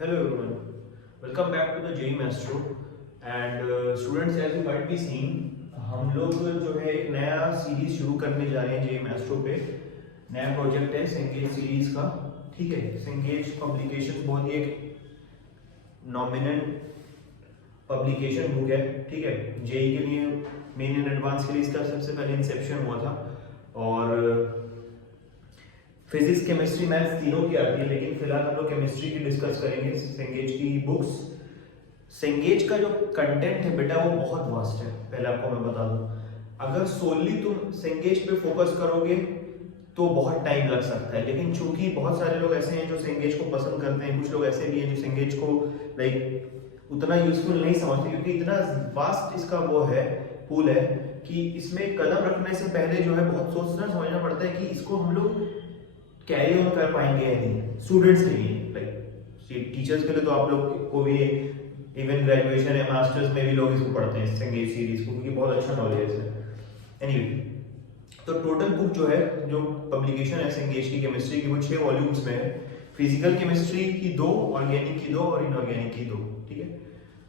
Hello everyone, welcome back to the JEE Maestro and students as you might be seeing हम लोग जो है एक नया सीरीज शुरू करने जा रहे हैं JEE Maestro पे। नया प्रोजेक्ट है सेंगेज सीरीज का। ठीक है, सेंगेज पब्लिकेशन बहुत ही एक नॉमिनल पब्लिकेशन बुक है। ठीक है, जेई के लिए मेन एंड एडवांस के लिए इसका सबसे पहले इंसेप्शन हुआ था और फिजिक्स केमिस्ट्री मैथ्स तीनों की आती है, लेकिन फिलहाल हम लोग केमिस्ट्री की डिस्कस करेंगे। सेंगेज की बुक्स, सेंगेज का जो कंटेंट है बेटा वो बहुत वास्ट है। पहले आपको मैं बता दूं, अगर सोली तुम सेंगेज पे फोकस करोगे तो बहुत टाइम लग सकता है, लेकिन चूंकि बहुत सारे लोग ऐसे हैं जो सेंगेज को पसंद करते हैं, कुछ लोग ऐसे भी हैं जो सेंगेज को लाइक उतना यूजफुल नहीं समझते, क्योंकि इतना वास्ट इसका वो है पूल है कि इसमें कदम रखने से पहले जो है बहुत सोचना समझना पड़ता है कि इसको हम लोग कैरी ऑन कर पाएंगे या नहीं। स्टूडेंट्स के लिए, लाइक टीचर्स के लिए तो आप लोग को भी इवन ग्रेजुएशन या मास्टर्स में भी लोग इसको पढ़ते हैं सेंगेज सीरीज को, क्योंकि बहुत अच्छा नॉलेज है इसमें। एनीवे, तो टोटल बुक जो है, जो पब्लिकेशन है सेंगेज की केमिस्ट्री की, वो 6 वॉल्यूम्स में है। फिजिकल केमिस्ट्री की 2, ऑर्गेनिक की 2 और इनऑर्गेनिक की 2। ठीक है,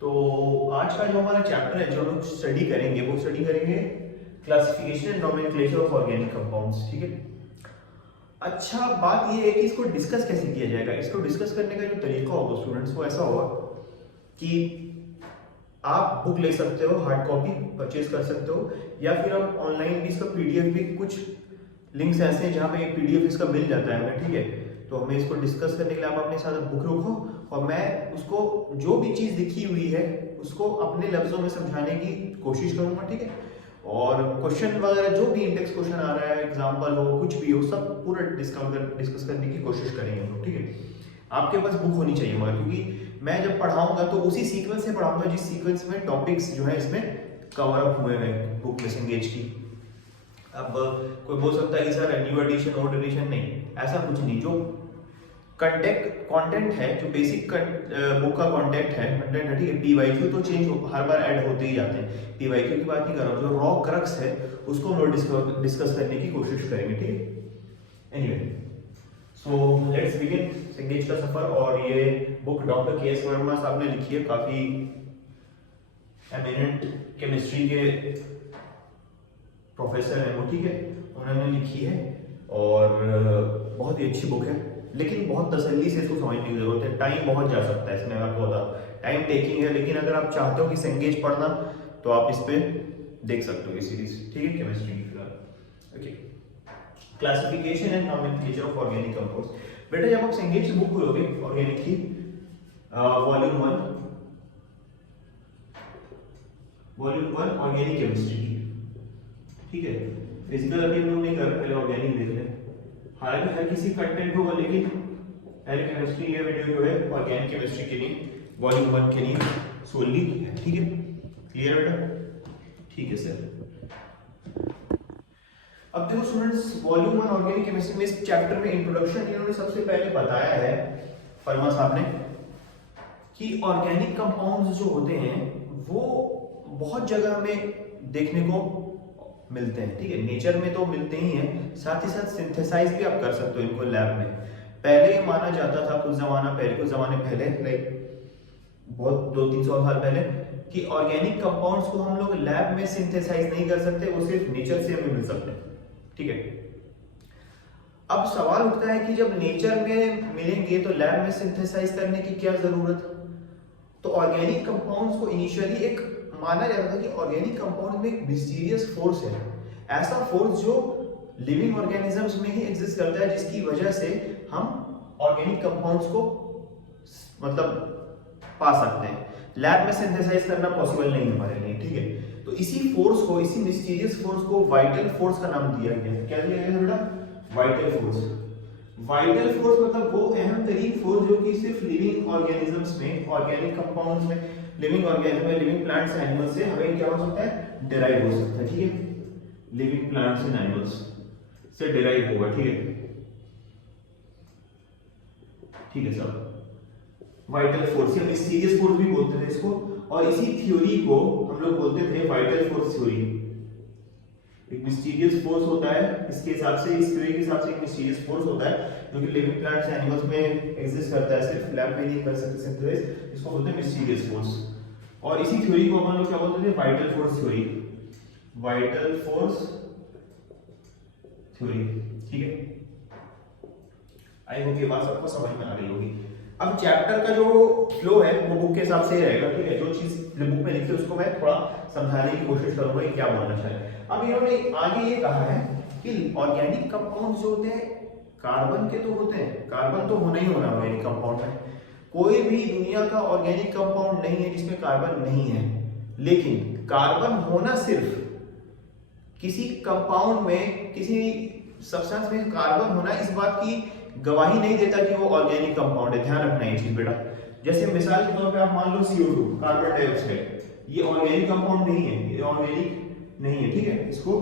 तो आज का जो हमारा चैप्टर है जो हम स्टडी करेंगे वो स्टडी करेंगे classification and nomenclature of organic compounds. ठीक है, अच्छा बात ये है कि इसको डिस्कस कैसे किया जाएगा। इसको डिस्कस करने का जो तरीका होगा स्टूडेंट्स, वो ऐसा होगा कि आप बुक ले सकते हो, हार्ड कॉपी परचेज कर सकते हो, या फिर आप ऑनलाइन भी इसका पीडीएफ भी, कुछ लिंक्स ऐसे हैं जहाँ पे एक पीडीएफ इसका मिल जाता है हमें। ठीक है, तो हमें इसको डिस्कस करने के लिए आप अपने साथ बुक रखो और मैं उसको जो भी चीज़ लिखी हुई है उसको अपने लफ्जों में समझाने की कोशिश करूंगा। ठीक है, और क्वेश्चन वगैरह जो भी इंडेक्स क्वेश्चन आ रहा है, एग्जांपल हो, कुछ भी हो, सब पूरा डिस्कस करने की कोशिश करेंगे हम लोग। ठीक है, आपके पास बुक होनी चाहिए मगर, क्योंकि मैं जब पढ़ाऊंगा तो उसी सीक्वेंस से पढ़ाऊंगा जिस सीक्वेंस में टॉपिक्स जो है इसमें कवर अप हुए हैं बुक में सेंगेज की। अब कोई बोल सकता है कि sir new edition old edition, नहीं, ऐसा कुछ नहीं। जो कंटेंट है, जो बेसिक बुक का कंटेंट है, ठीक है, पीवाईक्यू तो चेंज हर बार ऐड होते ही जाते हैं, पीवाईक्यू की बात नहीं कर रहा हूँ, जो रॉ क्रक्स है उसको हम लोग डिस्कस करने की कोशिश करेंगे। ठीक है, anyway, so let's begin Cengage का सफर। और ये बुक डॉक्टर के.एस. वर्मा साहब ने लिखी है, काफी एमिनेंट केमिस्ट्री के प्रोफेसर है वो। ठीक है, उन्होंने लिखी है और बहुत ही अच्छी बुक है, लेकिन बहुत तसल्ली से इसको समझने की जरूरत है। टाइम बहुत जा सकता है इसमें, मैं आपको बता, टाइम टेकिंग है, लेकिन अगर आप चाहते हो कि सेंगेज पढ़ना तो आप इस पे देख सकते हो ये सीरीज। ठीक है, केमिस्ट्री की फिलहाल। Okay, classification and nomenclature of organic compounds. बेटा जब आप सेंगेज की बुक खोलोगे ऑर्गेनिक की वॉल्यूम 1 ऑर्गेनिक केमिस्ट्री की। ठीक है, फिजिकल अभी हम लोग नहीं कर रहे, पहले ऑर्गेनिक देख लें। हालांकि हर किसी कंटेंट होगा, लेकिन पहले केमिस्ट्री ये वीडियो जो है ऑर्गेनिक केमिस्ट्री के लिए वॉल्यूम 1 के लिए सोली है। ठीक है, क्लियर बेटा? ठीक है सर। अब देखो स्टूडेंट्स, वॉल्यूम 1 ऑर्गेनिक केमिस्ट्री में इस चैप्टर में इंट्रोडक्शन इन्होंने सबसे पहले बताया है फर्मा साहब ने कि ऑर्गेनिक कंपाउंड्स जो होते हैं वो बहुत जगह हमें देखने को मिलते हैं। ठीक है, नेचर में तो मिलते ही हैं, साथ ही साथ सिंथेसाइज भी आप कर सकते हो इनको लैब में। पहले ये माना जाता था कुछ जमाने पहले, लाइक बहुत 200-300 साल पहले, कि ऑर्गेनिक कंपाउंड्स को हम लोग लैब में सिंथेसाइज नहीं कर सकते, वो सिर्फ नेचर से हमें मिल सकते हैं। ठीक है, अब सवाल उठता है कि जब नेचर में मिलेंगे तो लैब में सिंथेसाइज करने की क्या जरूरत। तो ऑर्गेनिक कंपाउंड्स को इनिशियली एक माना जाता था कि ऑर्गेनिक कंपाउंड में एक मिस्टीरियस फोर्स है, ऐसा फोर्स जो लिविंग ऑर्गेनिजम्स में ही एग्जिस्ट करता है, जिसकी वजह से हम ऑर्गेनिक कंपाउंड्स को मतलब पा सकते हैं। लैब में सिंथेसाइज करना पॉसिबल नहीं हमारे लिए। ठीक है, तो इसी फोर्स को, इसी मिस्टीरियस फोर्स को वाइटल फोर्स का नाम दिया गया। क्या दिया गया बेटा? Vital force. वाइटल फोर्स मतलब वो अहम तरीन फोर्स जो कि सिर्फ लिविंग ऑर्गेनिजम्स में, ऑर्गेनिक कंपाउंड्स में, लिविंग ऑर्गेनिज्म में, लिविंग प्लांट्स एंड एनिमल्स से हमें क्या हो सकता है? डिराइव हो सकता है। ठीक है, लिविंग प्लांट्स एंड एनिमल्स से डिराइव होगा। ठीक है, ठीक है सर। वाइटल फोर्स या मिस्टीरियस फोर्स भी बोलते थे इसको, और इसी थ्योरी को हम लोग बोलते थे वाइटल फोर्स थ्योरी। एक मिस्टीरियस फोर्स होता है, इसके हिसाब से, इस थ्योरी के हिसाब से एक मिस्टीरियस फोर्स होता है जो कि लिविंग प्लांट्स एनिमल्स में एग्जिस्ट करता है, सिर्फ लैब में नहीं कर सकते सिंथेसिस, इसको बोलते हैं मिस्टीरियस फोर्स। और इसी थ्योरी को अपन लोग क्या बोलते थे, vital force theory, vital force theory. ठीक है, आई होप ये बात सबको समझ में आ गई होगी। अब चैप्टर का जो फ्लो है वो बुक के हिसाब से ही रहेगा, ठीक है, जो चीज बुक में लिखी है उसको मैं थोड़ा समझाने की कोशिश करूंगा कि क्या बोलना चाहिए। अब इन्होंने आगे ये कहा है कि ऑर्गेनिक कंपाउंड्स जो होते हैं कार्बन के तो होते हैं, कार्बन तो होना ही होना ऑर्गेनिक कंपाउंड में, कोई भी दुनिया का ऑर्गेनिक कंपाउंड नहीं है जिसमें कार्बन नहीं है। लेकिन कार्बन होना सिर्फ किसी कंपाउंड में, किसी सब्सटेंस में कार्बन होना इस बात की गवाही नहीं देता कि वो ऑर्गेनिक कंपाउंड है। ध्यान रखना ये चीज बेटा। जैसे मिसाल के तौर पे आप मान लो CO2 कार्बन डाइऑक्साइड, ये ऑर्गेनिक कंपाउंड नहीं है, ये ऑर्गेनिक नहीं है, ठीक है। इसको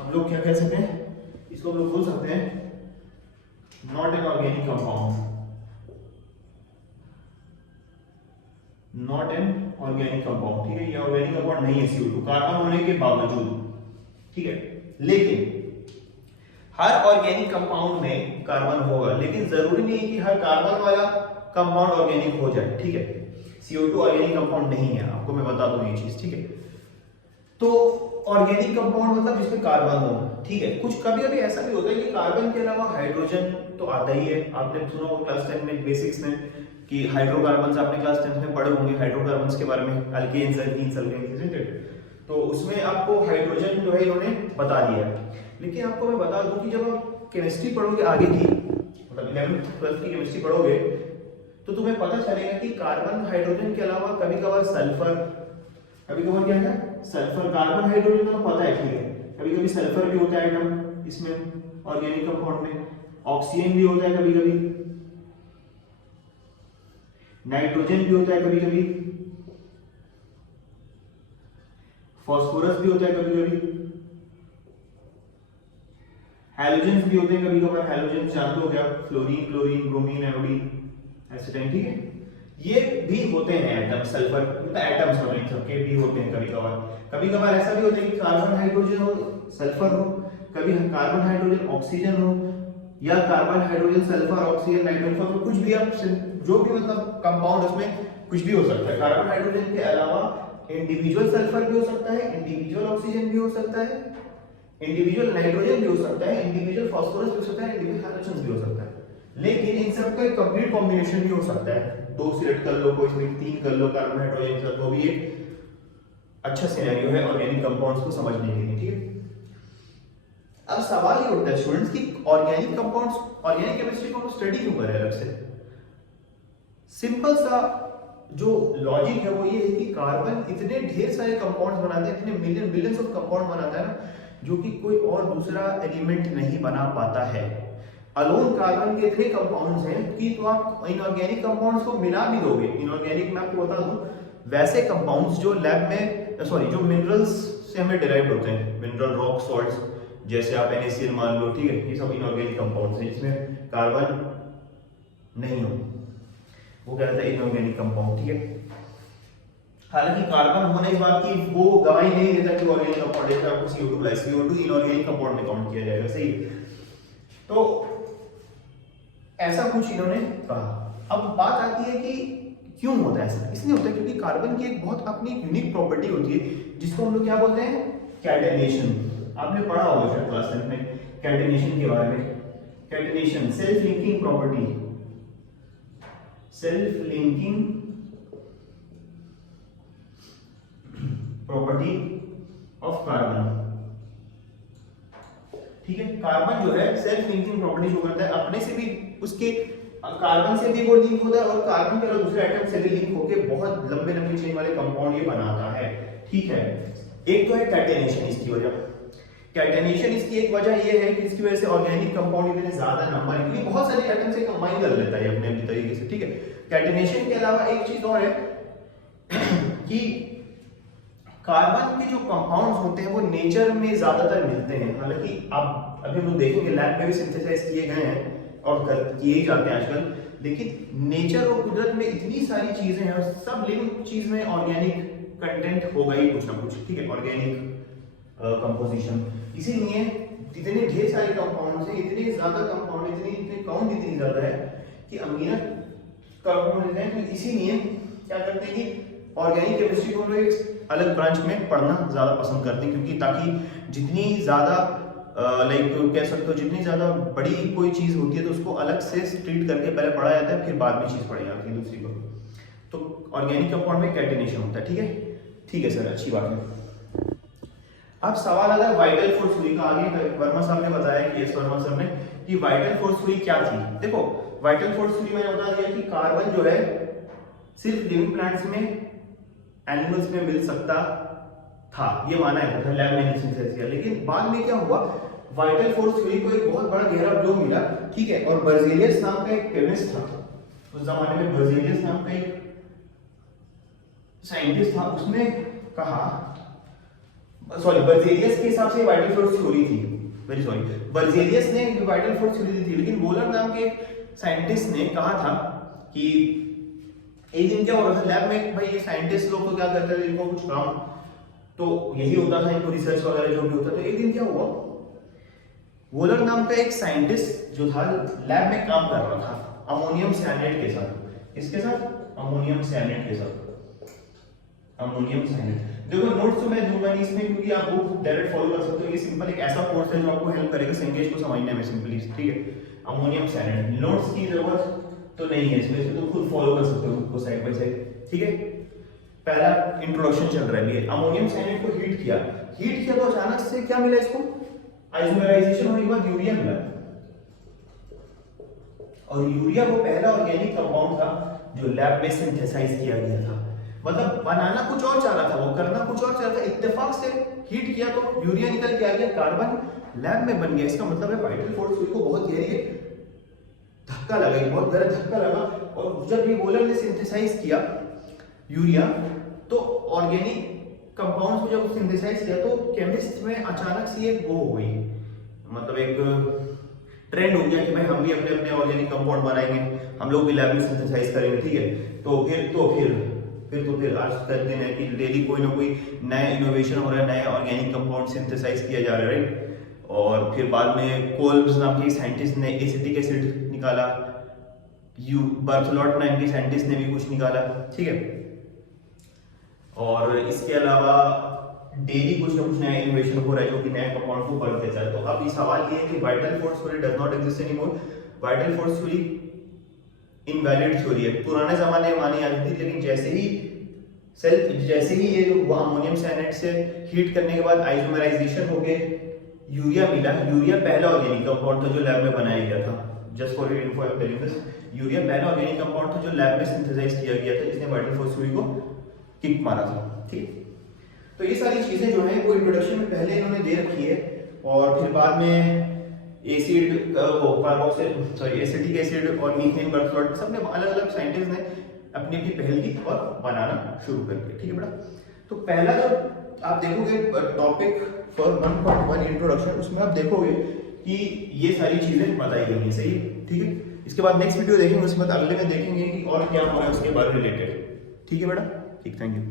हम लोग क्या कह सकते हैं, इसको हम लोग बोल सकते हैं not an organic compound, not an organic compound, ठीक है, ये ऑर्गेनिक कंपाउंड नहीं है CO2 कार्बन होने के बावजूद, ठीक है। लेकिन हर ऑर्गेनिक कंपाउंड में कार्बन होगा, लेकिन जरूरी नहीं है कि हर कार्बन वाला कंपाउंड ऑर्गेनिक हो जाए, ठीक है। CO2 ऑर्गेनिक कंपाउंड नहीं है, आपको मैं बता दूं ये चीज, ठीक है। तो ऑर्गेनिक कंपाउंड मतलब जिसमें कार्बन हो, ठीक है। कुछ कभी कभी ऐसा भी होता है कि कार्बन के अलावा हाइड्रोजन तो आता ही है, आपने सुना होगा क्लास 10 में बेसिक्स में कि हाइड्रोकार्बन्स, आपने क्लास 10 में पढ़े होंगे हाइड्रोकार्बन्स के बारे में, अल्केन्स, एल्कीन्स, एल्केन्स, तो उसमें आपको हाइड्रोजन जो है इन्होंने बता दिया है। लेकिन आपको मैं बता दूं कि जब आप केमिस्ट्री पढ़ोगे आगे की, मतलब 11th 12th की केमिस्ट्री पढ़ोगे, तो तुम्हें पता चलेगा कि कार्बन हाइड्रोजन के अलावा कभी कभार सल्फर, कभी कभार क्या है सल्फर, कार्बन हाइड्रोजन तो पता है, ठीक है, कभी कभी सल्फर भी होता है आइटम इसमें ऑर्गेनिक कंपाउंड में, ऑक्सीजन भी होता है कभी कभी, नाइट्रोजन भी होता है कभी कभी, फास्फोरस भी होता है कभी कभी, हैलोजेंस भी होते हैं कभी कभार, हैलोजेंस जानते हो क्या, फ्लोरीन, क्लोरीन, ब्रोमीन, आयोडीन, एसिटाइन, ठीक है, ये भी होते हैं एटम, सल्फर मतलब एटम्स होते हैं सबके भी होते हैं कभी कभार। कभी कभार ऐसा भी होता है कि कार्बन हाइड्रोजन हो सल्फर हो, कभी कार्बन हाइड्रोजन ऑक्सीजन हो, या carbon hydrogen sulphur oxygen nitrogen, तो कुछ भी आप जो भी मतलब कंपाउंड उसमें कुछ भी हो सकता है। कार्बन हाइड्रोजन के अलावा इंडिविजुअल सल्फर भी हो सकता है, इंडिविजुअल ऑक्सीजन भी हो सकता है, इंडिविजुअल नाइट्रोजन भी हो सकता है, इंडिविजुअल फास्फोरस भी हो सकता है, इंडिविजुअल हाइड्रोजन भी हो सकता है। लेकिन इन सब का एक कंप्लीट कॉम्बिनेशन भी हो सकता है, 2 सिलेक्ट कर लो, कोई इसमें 3 कर लो, कार्बन हाइड्रोजन सब, तो भी एक अच्छा सिनेरियो है ऑर्गेनिक कंपाउंड्स को समझने के लिए, ठीक है। अब सवाल ये उठता है स्टूडेंट्स कि ऑर्गेनिक कंपाउंड्स, ऑर्गेनिक केमिस्ट्री को हम स्टडी क्यों कर रहे हैं अलग से। सिंपल सा जो लॉजिक है वो ये है कि कार्बन इतने ढेर सारे कंपाउंड्स बनाता है, इतने मिलियन बिलियंस ऑफ कंपाउंड बनाता है ना, जो कि कोई और दूसरा एलिमेंट नहीं बना पाता है। अलोन कार्बन के इतने कंपाउंड्स हैं कि तो आप इनऑर्गेनिक कंपाउंड्स को मिला भी दोगे, इनऑर्गेनिक मैं आपको बता दूं वैसे कंपाउंड्स जो लैब में जो मिनरल्स से हमें डिराइव्ड होते हैं, मिनरल रॉक सॉल्ट्स, जैसे आप NaCl मान लो, ठीक है, ये सब इनऑर्गेनिक कंपाउंड्स हैं जिसमें कार्बन नहीं हो, वो कहता है इनऑर्गेनिक कंपाउंड, ठीक है। हालांकि कार्बन होने इस बात की वो गवाही नहीं देता कि ऑर्गेनिक कंपाउंड है, आपको CO2 मिला, CO2 इनऑर्गेनिक कंपाउंड में काउंट किया जाएगा, सही। तो ऐसा कुछ इन्होंने कहा। अब बात आती है कि क्यों होता है ऐसा, इसलिए होता है क्योंकि कार्बन की एक बहुत अपनी यूनिक प्रॉपर्टी होती है जिसको हम लोग क्या बोलते हैं, कैटेनेशन। आपने पढ़ा होगा शायद क्लास 10 में कैटेनेशन के बारे में। Catenation self linking property, self linking property of carbon, ठीक है। कार्बन जो है सेल्फ लिंकिंग प्रॉपर्टी शो करता है, अपने से भी उसके कार्बन से भी वो लिंक होता है और कार्बन के अलावा दूसरे एटम से भी लिंक होकर बहुत लंबे लंबे चेन वाले कंपाउंड ये बनाता है, ठीक है। एक तो है कैटेनेशन, इसकी वजह, कैटेनेशन इसकी एक वजह ये है कि इसकी वजह से ऑर्गेनिक कंपाउंड इतने ज्यादा नंबर, क्योंकि बहुत सारे एटम से कंबाइन कर लेता है अपने तरीके से, ठीक है। कैटेनेशन के अलावा एक चीज और है कि कार्बन के जो कंपाउंड्स होते हैं वो नेचर में ज्यादातर मिलते हैं। हालांकि अब अभी हम लोग देखेंगे लैब में भी सिंथेसाइज किए गए हैं और किए ही जाते हैं आजकल, लेकिन नेचर और कुदरत में इतनी सारी चीजें हैं और सब लिविंग चीज में ऑर्गेनिक कंटेंट होगा ही कुछ ना कुछ, ठीक है, ऑर्गेनिक कंपोजिशन। इसीलिए इतने ढेर सारे कंपाउंड्स हैं, इतने ज्यादा कंपाउंड, इतने काउंट इतनी ज्यादा है कि अमीनो कंपाउंड हैं। तो इसीलिए क्या करते हैं कि ऑर्गेनिक केमिस्ट्री को हम लोग एक अलग ब्रांच में पढ़ना ज्यादा पसंद करते हैं, क्योंकि ताकि जितनी ज्यादा लाइक कह सकते हो जितनी ज्यादा बड़ी कोई चीज होती है तो उसको अलग से ट्रीट करके पहले पढ़ा जाता है, फिर बाद में चीज पढ़ी जाती है दूसरी को। तो ऑर्गेनिक कंपाउंड में कैटिनेशन होता है। ठीक है सर, अच्छी बात है। अब सवाल आता है वाइटल फोर्स थ्योरी का। आगे वर्मा साहब ने बताया कि वर्मा सर ने कि वाइटल फोर्स थ्योरी क्या थी। देखो वाइटल फोर्स थ्योरी मैंने बता दिया कि कार्बन जो है सिर्फ लिविंग प्लांट्स में, एनिमल्स में मिल सकता था, ये माना जाता था, लैब में सिंथेसिस किया। लेकिन बाद में क्या हुआ, वाइटल फोर्स थ्योरी को एक बहुत बड़ा गहरा ब्लो मिला, ठीक है। और बर्जेलियस नाम का एक केमिस्ट था उस जमाने में, बर्जेलियस नाम का एक साइंटिस्ट था, उसने कहा, सॉरी बर्जेलियस के हिसाब से वाइटल फोर्स थ्योरी थी, वेरी सॉरी, बर्जेलियस ने वाइटल फोर्स थ्योरी थी, लेकिन वोलर नाम के साइंटिस्ट ने कहा था कि एक दिन क्या हो रहा था लैब में, भाई ये साइंटिस्ट लोग तो क्या करते थे, इनको कुछ काम तो यही होता था, इनको रिसर्च वगैरह जो भी होता। तो एक दिन क्या हुआ, वोलर नाम का एक साइंटिस्ट जो था लैब में काम कर रहा था अमोनियम साइनाइड के साथ। इसके साथ अमोनियम साइनाइड के साथ, अमोनियम साइनाइड। देखो नोट्स तो मैं दूंगा नहीं इसमें, क्योंकि आप बुक डायरेक्ट फॉलो कर सकते हो। ये सिंपल एक ऐसा कोर्स है जो आपको हेल्प करेगा सिंगेज को समझने में सिंपली, ठीक है। अमोनियम साइनाइड, नोट्स की जरूरत तो नहीं है इसमें, तो खुद फॉलो कर सकते हो खुद को साइड बाय साइड, ठीक है। पहला इंट्रोडक्शन चल रहा है। अमोनियम साइनाइड को हीट किया तो अचानक से क्या मिला इसको, आइसोमराइजेशन होने के बाद यूरिया मिला। और यूरिया वो पहला ऑर्गेनिक कंपाउंड था जो लैब में सिंथेसाइज किया गया था। मतलब बनाना कुछ और चाह रहा था, वो करना कुछ और चाह रहा था, इत्तेफाक से हीट किया तो यूरिया निकल के आ गया, कार्बन लैब में बन गया। इसका मतलब है वाइटल फोर्स थ्योरी को बहुत गहरी धक्का लगा, बहुत गहरा धक्का लगा। और जब ये वोलर ने सिंथेसाइज किया यूरिया, तो ऑर्गेनिक कंपाउंड्स को जब सिंथेसाइज किया तो केमिस्ट में अचानक से एक वो हो गई, मतलब एक ट्रेंड हो गया कि भाई हम भी अपने अपने ऑर्गेनिक कंपाउंड बनाएंगे, हम लोग भी लैब में सिंथेसाइज करेंगे, ठीक है। तो फिर आज तक दिन है कि डेली कोई ना कोई नया इनोवेशन हो रहा है, नए ऑर्गेनिक कंपाउंड सिंथेसाइज किया जा रहा है, राइट। और फिर बाद में कोल्ब्स नाम के साइंटिस्ट ने एसिटिक एसिड निकाला, बर्थलोट नाम के साइंटिस्ट ने भी कुछ निकाला, ठीक है। और इसके अलावा डेली कुछ ना कुछ नया इनोवेशन हो रहा है जो कि नए कंपाउंड को बढ़ देता है। तो अब ये सवाल ये है कि vital force theory does not exist anymore. Vital force theory invalid theory है, पुराने जमाने में मानी जाती थी, लेकिन जैसे ही ये जो अमोनियम साइनाइड से हीट करने के बाद आइसोमराइजेशन हो गए, यूरिया मिला। यूरिया पहला ऑर्गेनिक कंपाउंड था जो लैब में बनाया गया था। Just for your info I am telling this, urea पहला ऑर्गेनिक कंपाउंड था जो लैब में सिंथेसाइज किया गया था, जिसने वाइटल फोर्स थ्योरी को किक मारा था, ठीक। तो ये सारी चीजें जो है वो इंट्रोडक्शन में पहले इन्होंने दे रखी है। और फिर बाद में एसिड वो कार्बोक्सिल सॉरी एसिटिक एसिड और मीथेन बर्थलोट सबने अलग अलग साइंटिस्ट ने अपनी अपनी पहल की और बनाना शुरू कर दिया, ठीक है बेटा। तो पहला जो आप देखोगे टॉपिक फॉर 1.1 इंट्रोडक्शन, उसमें आप देखोगे कि ये सारी चीजें बताई गई हैं, सही है, ठीक है। इसके बाद नेक्स्ट वीडियो देखेंगे, उसके बाद अगले में देखेंगे कि और क्या हो रहा है उसके बारे में रिलेटेड, ठीक है बेटा, ठीक, थैंक यू।